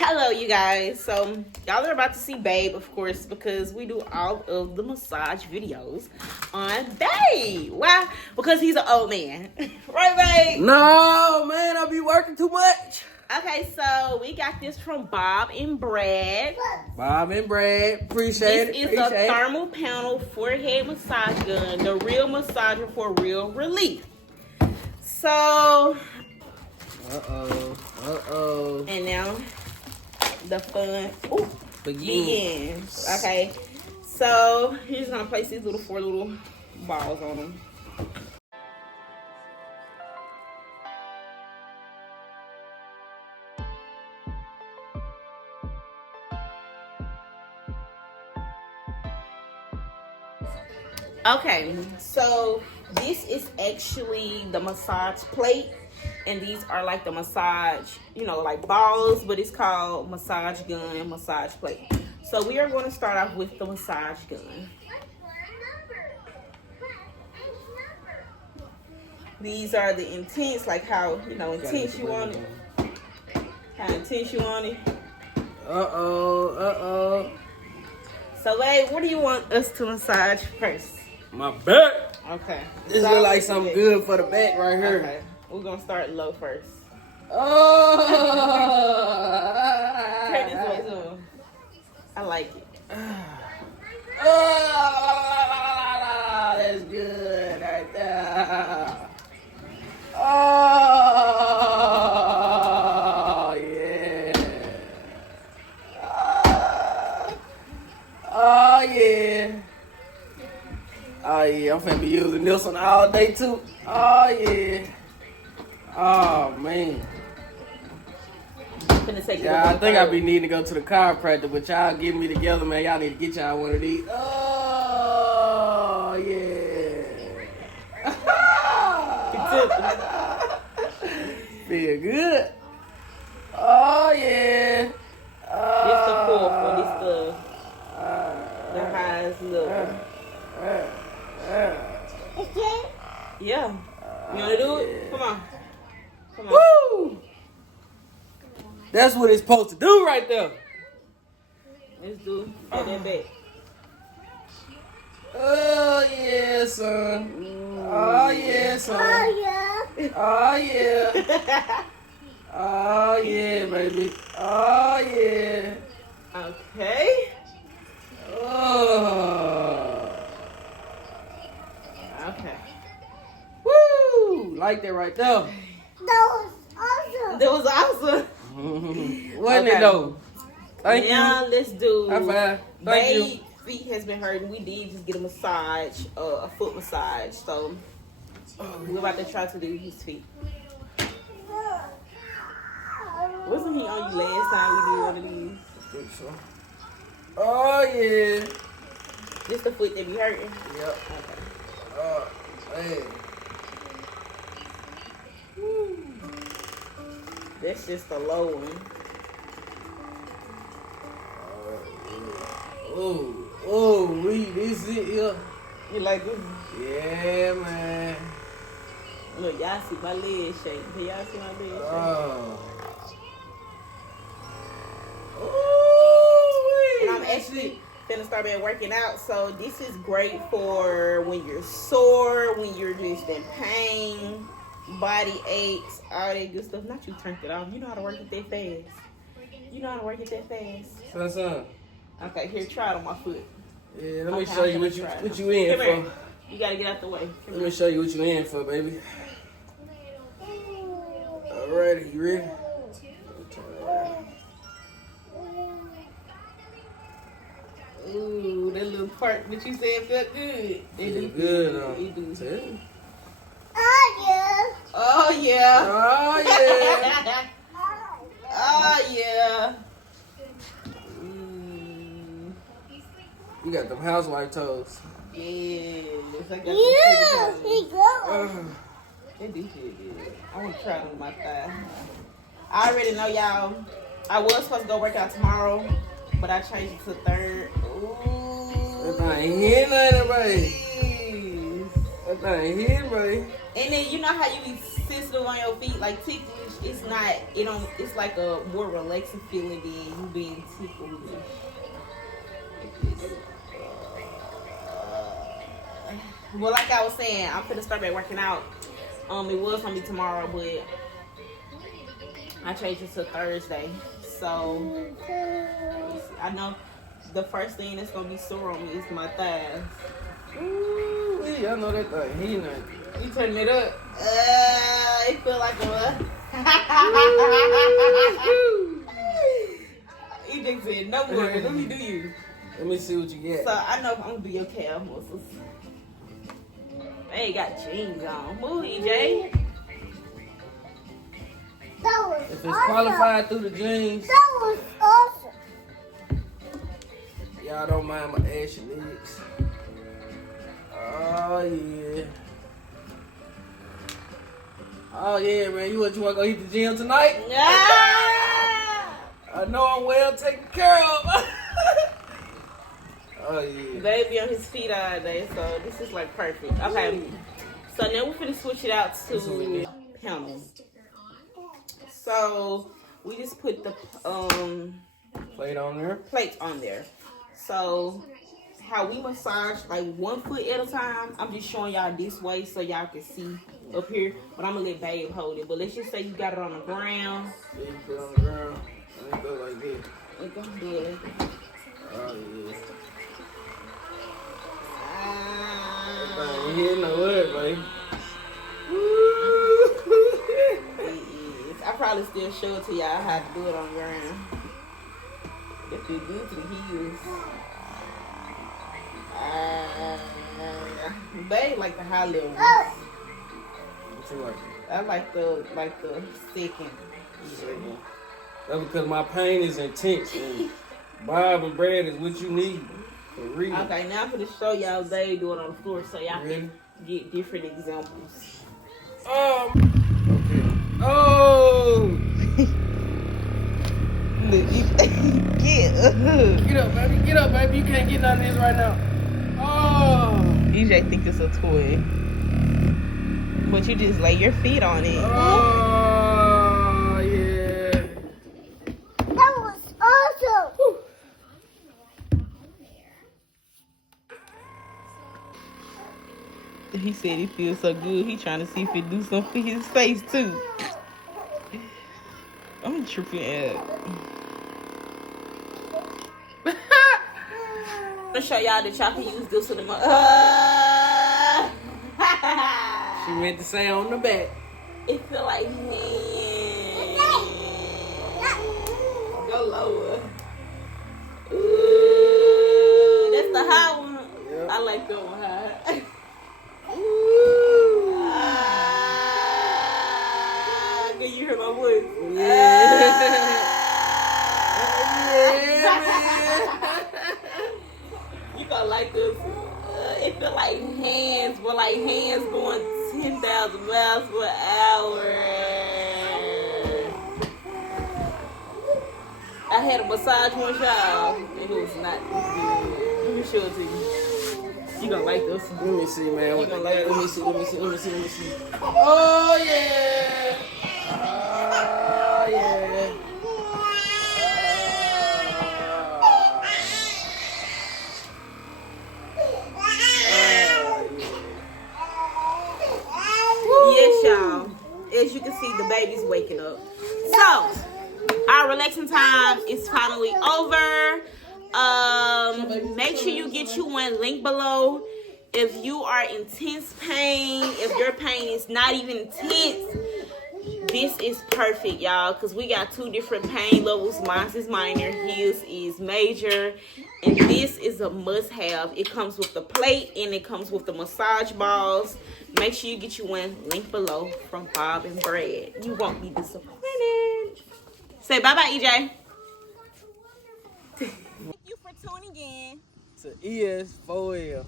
Hello, you guys. So y'all are about to see Babe, of course, because we do all of the massage videos on Babe. Why? Because he's an old man. Right, Babe? No, man, I be working too much. Okay, so we got this from Bob and Brad. Bob and Brad, appreciate it. This is a thermal panel forehead massage gun, the real massager for real relief. So, and now the fun begins. Okay, so he's just gonna place these four little balls on them. Okay, so this is actually the massage plate, and these are like the massage, like balls, but it's called massage gun, massage plate. So we are going to start off with the massage gun. These are the intense, like how, intense you want it. How intense you want it. So, babe, what do you want us to massage first? My back. Okay. This look like something good for the back right here. Okay. We're going to start low first. Oh. Turn this way, too. I like it. Oh, that's good right there. Oh, yeah. Oh, yeah. Oh, yeah. I'm finna be using this one all day, too. Oh, yeah. Oh, man. Yeah, I think I be needing to go to the chiropractor, but y'all get me together, man. Y'all need to get y'all one of these. Oh, yeah. Feel good. Oh, yeah. This the fourth one. This the highest level. Yeah. You want to do it? Come on. Come on. Woo! That's what it's supposed to do right there. Let's do that back. Oh, yeah, son. Oh, yeah, son. Oh, yeah. Oh, yeah, baby. Oh, yeah. Okay. Oh. Okay. Woo! Like that right there. That was awesome. Wasn't it though? Thank you. Now let's do. High five. Thank you. Feet has been hurting. We did just get a massage, a foot massage. So we're about to try to do his feet. Wasn't he on you last time we did one of these? I think so. Oh yeah. Just the foot that be hurting. Yep. Okay. Oh man. That's just the low one. This it, yeah. You like this? Yeah, man. Look, y'all see my leg shake. Can y'all see my leg shake? And I'm actually finna start back working out. So this is great for when you're sore, when you're just in pain, body aches, all that good stuff. Not you turned it off. You know how to work it that fast. Son. Okay, here, try it on my foot. Yeah, let me show you what you in for. Here. You gotta get out the way. Let me show you what you in for, baby. Alrighty, you ready? Ooh, that little part that you said felt good. It do good, It do. Oh yeah. Oh yeah. Oh yeah. You got them housewife toes. Yes, I got Yeah, them. he goes. They do feel good. I want to try them on my thigh. I already know y'all. I was supposed to go work out tomorrow, but I changed it to third. Ooh. That thing hitting, right? Yes. That thing hitting, right? And then you know how you be sensitive on your feet, like ticklish. It's not. It don't. It's like a more relaxing feeling than you being ticklish. Well, like I was saying, I'm finna start back working out. It was gonna be tomorrow, but I changed it to Thursday. So I know the first thing that's gonna be sore on me is my thighs. Ooh, I know that thing hitting. You turning it up? It feel like a. You just said no more. Let me do you. Let me see what you get. So I know I'm gonna do your calf muscles. They ain't got jeans on. Move, EJ. That was If it's awesome. qualified through the jeans, That was awesome. y'all don't mind my ashy legs. Oh yeah. Oh yeah, man. You want to go hit the gym tonight? Yeah. I know I'm well taken care of. Oh yeah. Baby on his feet all day, so this is like perfect. Okay. So now we're finna switch it out to panel. So we just put the Plate on there. plates on there. So how we massage like 1 foot at a time, I'm just showing y'all this way so y'all can see up here. But I'm gonna let Babe hold it. But let's just say you got it on the ground. Yeah, you put it on the ground. And it go like this. We're gonna do it. Oh yeah. Ah. Thing hitting the wood, baby. It is. I probably still show it to y'all how to do it on the ground. It feel good to the heels. Babe like the high level. What you like? I like the second. That's because my pain is intense and Bob and Brad is what you need for real. Okay, now I'm gonna show y'all they do it on the floor so y'all Ready? can get different examples. Okay. Oh! Look, get Get up, baby. Get up, baby. You can't get none of this right now. Oh! EJ think it's a toy, but you just lay your feet on it. Oh, yeah. That was awesome. He said it feels so good. He trying to see if it do something for his face too. I'm tripping out. I'm gonna show y'all that y'all can use this with the She meant to say on the back. It feel like hands. Go lower. Ooh, that's the high one. Yep. I like that one high. Can you hear my voice? You gonna like this? It feel like hands, but like hands going 10,000 miles per hour. I had a massage one y'all, and it was not good. Let me show it to you. You gonna like this? Let me see, man. You gonna like Let this? me see. Oh, yeah. Oh, yeah. Yes, y'all. As you can see, the baby's waking up. So, our relaxing time is finally over. Make sure you get you one link below. If you are in intense pain, if your pain is not even intense, this is perfect, y'all, because we got two different pain levels. Mine is minor, his is major, and this is a must-have. It comes with the plate and it comes with the massage balls. Make sure you get you one link below from Bob and Brad. You won't be disappointed. Say bye-bye, EJ. Thank you for tuning in to ES4L.